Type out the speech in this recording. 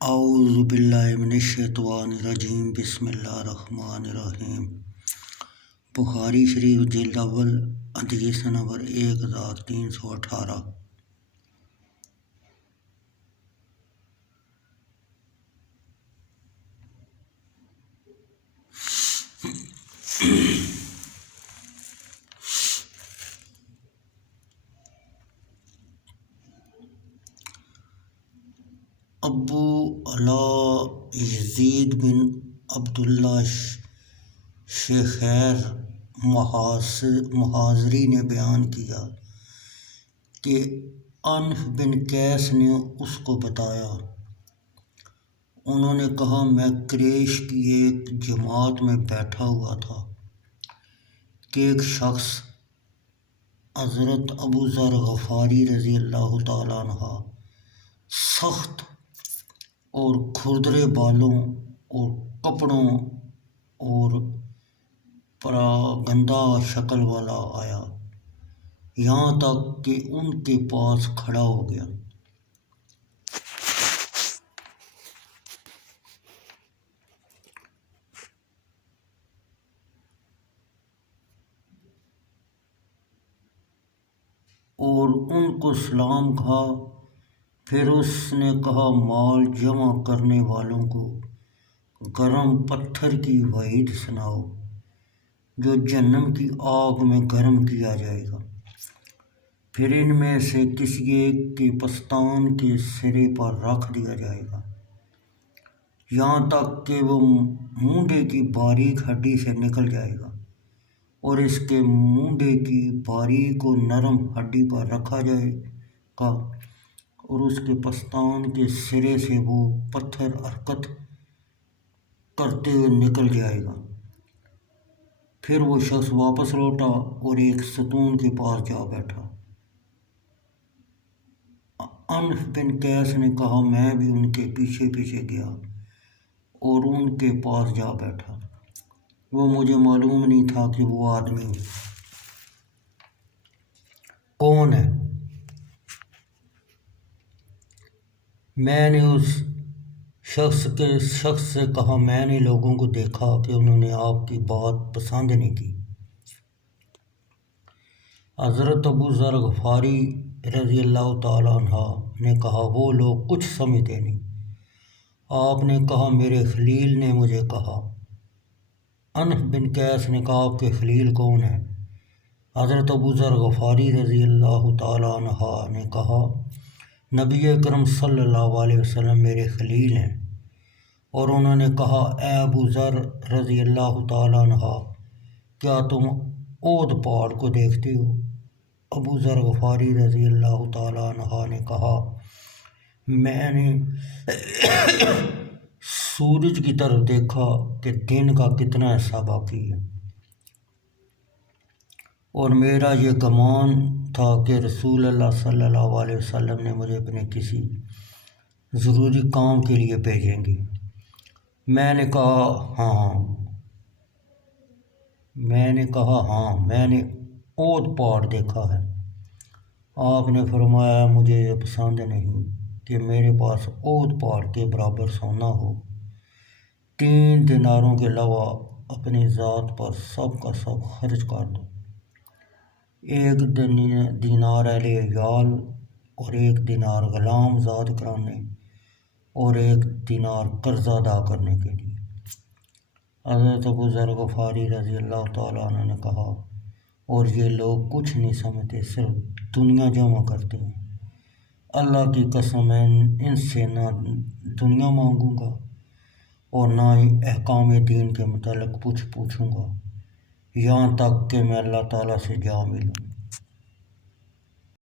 اعوذ باللہ من الشیطان الرجیم، بسم اللہ الرحمن الرحیم۔ بخاری شریف جلد اول حدیث نمبر 1318۔ ابو علا یزید بن عبداللہ شیخیر محاضری نے بیان کیا کہ انف بن قیس نے اس کو بتایا۔ انہوں نے کہا، میں قریش کی ایک جماعت میں بیٹھا ہوا تھا کہ ایک شخص حضرت ابو ذر غفاری رضی اللہ تعالیٰ عنہ سخت اور کھردرے بالوں اور کپڑوں اور پراگندہ شکل والا آیا، یہاں تک کہ ان کے پاس کھڑا ہو گیا۔ اور ان کو سلام کہا۔ پھر اس نے کہا، مال جمع کرنے والوں کو گرم پتھر کی وعید سناؤ جو جہنم کی آگ میں گرم کیا جائے گا، پھر ان میں سے کسی ایک کے پستان کے سرے پر رکھ دیا جائے گا یہاں تک کہ وہ مونڈے کی باریک ہڈی سے نکل جائے گا، اور اس کے مونڈے کی باریک و نرم ہڈی پر رکھا جائے گا، اور اس کے پستان کے سرے سے وہ پتھر حرکت کرتے ہوئے نکل جائے گا۔ پھر وہ شخص واپس لوٹا اور ایک ستون کے پاس جا بیٹھا۔ انف بن قیس نے کہا، میں بھی ان کے پیچھے پیچھے گیا اور ان کے پاس جا بیٹھا۔ وہ مجھے معلوم نہیں تھا کہ وہ آدمی کون ہے۔ میں نے اس شخص سے کہا، میں نے لوگوں کو دیکھا کہ انہوں نے آپ کی بات پسند نہیں کی۔ حضرت ابو ذر غفاری رضی اللہ تعالیٰ عنہ نے کہا، وہ لوگ کچھ سمجھتے نہیں۔ آپ نے کہا، میرے خلیل نے مجھے کہا۔ انف بن قیس نے کہا، آپ کے خلیل کون ہیں؟ حضرت ابو ذر غفاری رضی اللہ تعالیٰ عنہ نے کہا، نبی اکرم صلی اللہ علیہ وسلم میرے خلیل ہیں۔ اور انہوں نے کہا، اے ابو ذر رضی اللہ تعالیٰ عنہ، کیا تم اود پہاڑ کو دیکھتے ہو؟ ابو ذر غفاری رضی اللہ تعالیٰ عنہ نے کہا، میں نے سورج کی طرف دیکھا کہ دن کا کتنا حصہ باقی ہے، اور میرا یہ گمان تھا کہ رسول اللہ صلی اللہ علیہ وسلم نے مجھے اپنے کسی ضروری کام کے لیے بھیجیں گے۔ میں نے کہا ہاں، میں نے اود پہاڑ دیکھا ہے۔ آپ نے فرمایا، مجھے یہ پسند نہیں کہ میرے پاس اود پہاڑ کے برابر سونا ہو۔ 3 دیناروں کے علاوہ اپنی ذات پر سب کا سب خرچ کر دو، 1 دینار اہل عیال اور 1 دینار غلام آزاد کرانے اور 1 دینار قرضہ ادا کرنے کے لیے۔ حضرت ابو ذر غفاری رضی اللہ تعالیٰ عنہ نے کہا، اور یہ لوگ کچھ نہیں سمجھتے، صرف دنیا جمع کرتے ہیں۔ اللہ کی قسم، میں ان سے نہ دنیا مانگوں گا اور نہ ہی احکام دین کے متعلق پوچھوں گا، یہاں تک کہ میں اللہ تعالیٰ سے جا ملوں۔